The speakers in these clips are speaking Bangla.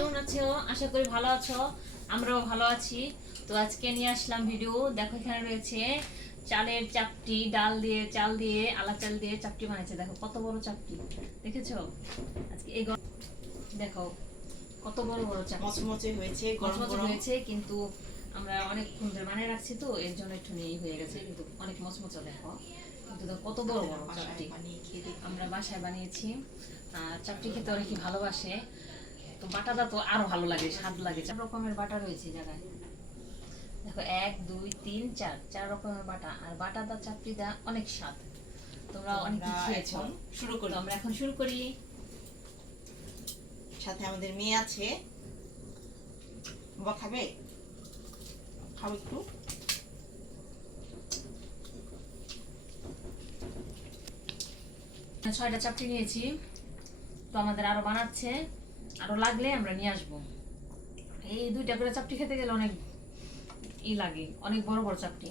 কেমন আছো? আশা করি ভালো আছো। আমরাও ভালো আছি। তো আজকে নিয়ে আসলাম ভিডিও। দেখো এখানে রয়েছে চালের চাপটি, ডাল দিয়ে চাল দিয়ে আলা চাল দিয়ে চাপটি বানাইছে। দেখো কত বড় চাপটি, দেখেছো? আজকে এই দেখো কত বড় বড় চাপটি, মচমচে হয়েছে, গরম মচমচে গরম হয়েছে, কিন্তু আমরা অনেকক্ষণ ধরে বানিয়ে রাখছি তো এর জন্য একটু নেই হয়ে গেছে, কিন্তু অনেক মচমচে। দেখো কিন্তু দেখো কত বড় বড় চাপটি, আমরা বাসায় বানিয়েছি। চাপটি খেতে অনেকে ভালোবাসে। তো বাটাটা তো আরো ভালো লাগে, স্বাদ লাগে। 4 রকমের বাটা রয়েছে এই জায়গায়। দেখো 1 2 3 4 4 রকমের বাটা, আর বাটাটা চাপটিটা অনেক স্বাদ। তোমরা অনেকে খেয়েছো। শুরু করি। আমরা এখন শুরু করি। সাথে আমাদের মেয়ে আছে। বাবা খাবে? খাও একটু। ছয়টা চাপটি নিয়েছি, তো আমাদের আরো বানাচ্ছে। আরো লাগলে আমরা নিয়ে আসবো। এই 2টা করে চাপটি খেতে গেলে অনেক লাগে, অনেক বড় বড় চাপটি।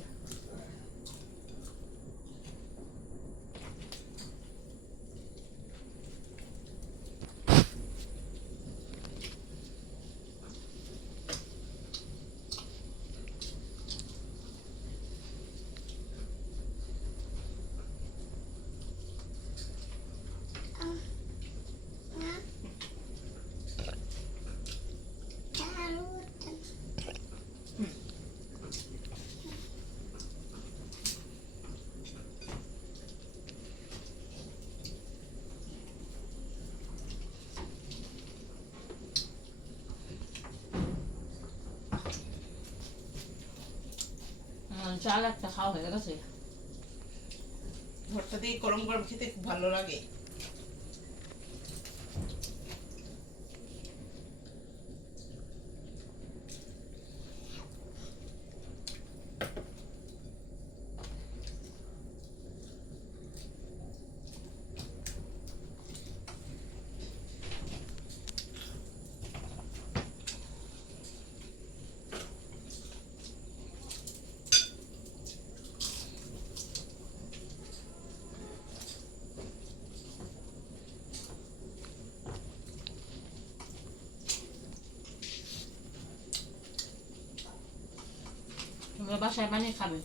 চাল একটা খাওয়া হয়ে গেছে। ভর্তা দিয়ে গরম গরম খেতে খুব ভালো লাগে। তোমরা বাসায় বানিয়ে খাবে।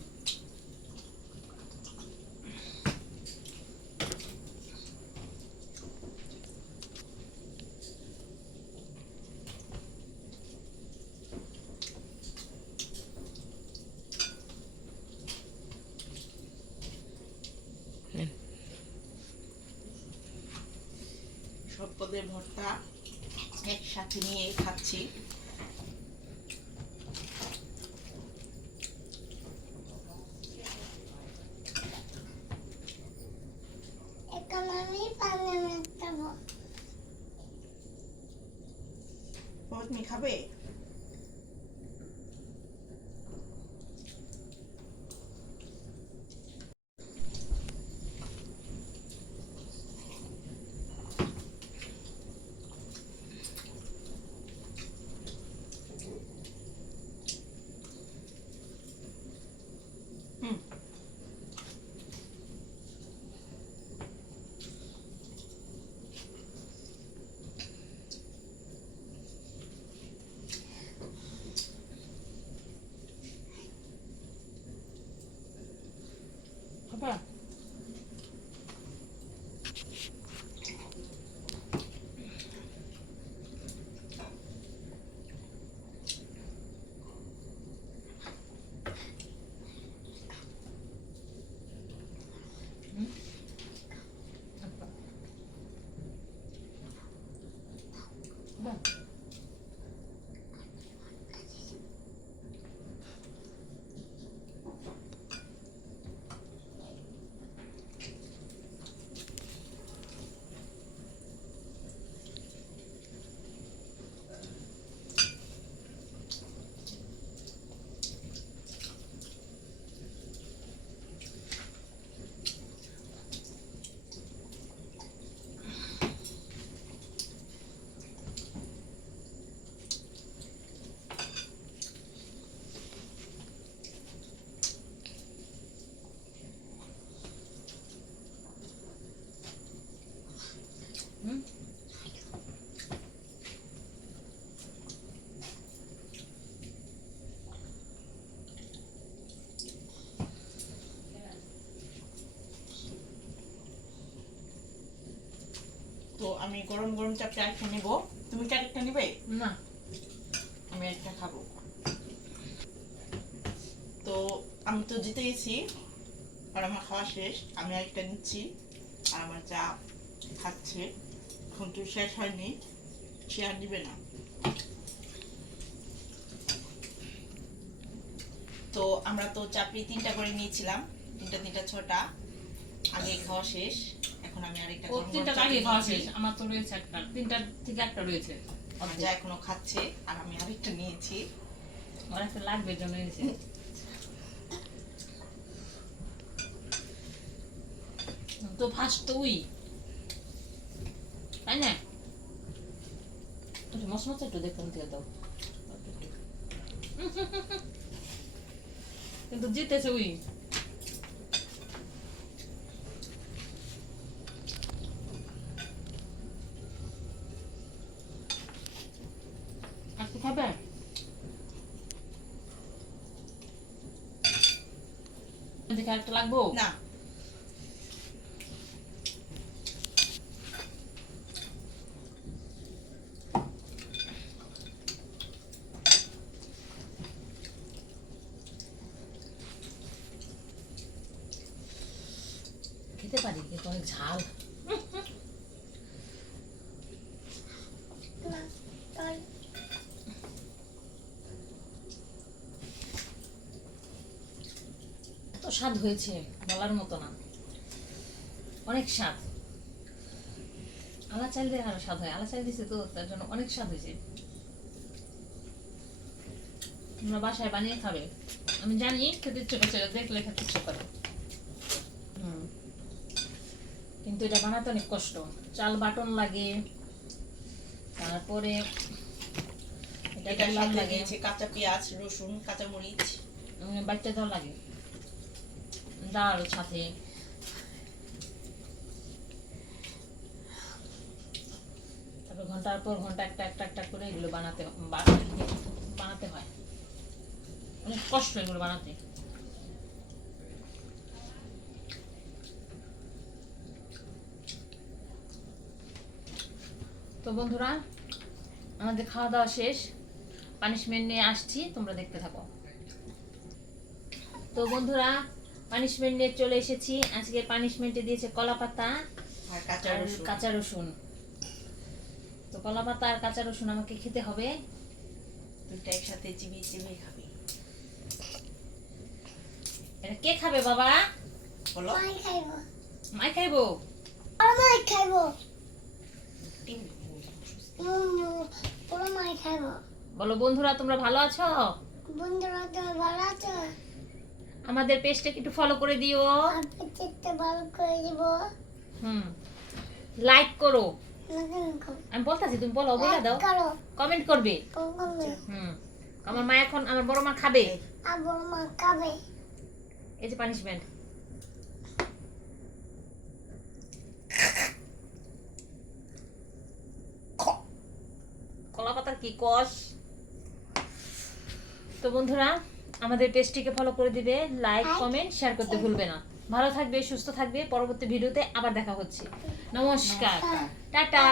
সব পদের ভর্তা একসাথে নিয়ে খাচ্ছি। তুমি খাবে? খাবা? আমি গরম গরম চাপটি আরেকটা নেব। তুমি কি আরেকটা নেবে? না, আমি একটা খাবো। তো আমি তো জিতে গেছি আর আমার খাওয়া শেষ। আমি আরেকটা নিচ্ছি আর আমার চা খাচ্ছে। এখন তো শেষ হয়নি, সে আর নিবে না। তো আমরা তো চাপড়ি 3টা করে নিয়েছিলাম, 3টা 6টা। আগে খাওয়া শেষ, এখন আমি আরেকটা ও গরম গরম 3টা চাপড়ি কাটিয়ে খাওয়া নিয়েছি। শেষ। আমার তো রয়েছে একটা, 3টা থেকে একটা রয়েছে। আমার যা এখনো খাচ্ছে আর আমি আরেকটা নিয়েছি। আমার একটা লাগবে জন্য এনেছে। তো ফার্স্ট তুই, তাই না? একটু মশলা একটু দেখতাম দিয়ে দাও। কিন্তু জিতেছে উই। একটু খাবে? দেখে একটা লাগবো? না, খেতে পারি কিন্তু অনেক ঝাল। এত স্বাদ হয়েছে বলার মতো না, অনেক স্বাদ। আলা চাল দিয়ে আরো স্বাদ হয়, আলা চাল দিছে তো তার জন্য অনেক স্বাদ হয়েছে। তোমরা বাসায় বানিয়ে খাবে, আমি জানি খেতে ইচ্ছে করছে, দেখলে খেতে ইচ্ছে করে। কিন্তু এটা বানাতে অনেক কষ্ট, চাল বাটন লাগে, তারপরে এটা এটার লাল সাথে লাগে, দিয়েছি কাঁচা পেঁয়াজ, রসুন, কাঁচা মরিচ। বাচ্চা দেওয়া লাগে, ডাল সাথে। তারপর ঘন্টার পর ঘন্টা একটা একটা একটা করে এগুলো বানাতে হয়, অনেক কষ্ট এগুলো বানাতে। তো বন্ধুরা, আমাদের খাওয়া দাওয়া শেষ, পানিশমেন্ট নিয়ে আসছি, তোমরা দেখতে থাকো। তো বন্ধুরা, পানিশমেন্ট নিয়ে চলে এসেছি। আজকে পানিশমেন্টে দিয়েছে কলা পাতা আর কাঁচা আর রসুন। কাঁচা রসুন। তো কলা পাতা আর কাঁচা রসুন আমাকে খেতে হবে। দুইটা একসাথে চিবিয়ে চিবিয়ে খাবি। এটা কে খাবে বাবা? বলো। মাই খাইবো। মাই খাইবো? মাই খাইবো। টিম- পুরো মাই খাইবো। বলো বন্ধুরা, তোমরা ভালো আছো? বন্ধুরা তো ভালো আছো? আমাদের পেজটাকে একটু ফলো করে দিও। আপনি চেষ্টা ভালো করে দিব। লাইক করো। লাগান আমি বলতাছি, তুমি বলো, বলে দাও। করো। কমেন্ট করবে। কমে। আমার মা এখন, আমার বড় মা খাবে। আর বড় মা খাবে। এই যে পানিশমেন্ট। কলা পাতার কি কষ। তো বন্ধুরা, আমাদের পেজটিকে ফলো করে দিবে, লাইক কমেন্ট শেয়ার করতে ভুলবে না। ভালো থাকবে, সুস্থ থাকবে। পরবর্তী ভিডিওতে আবার দেখা হচ্ছে। নমস্কার, টাটা।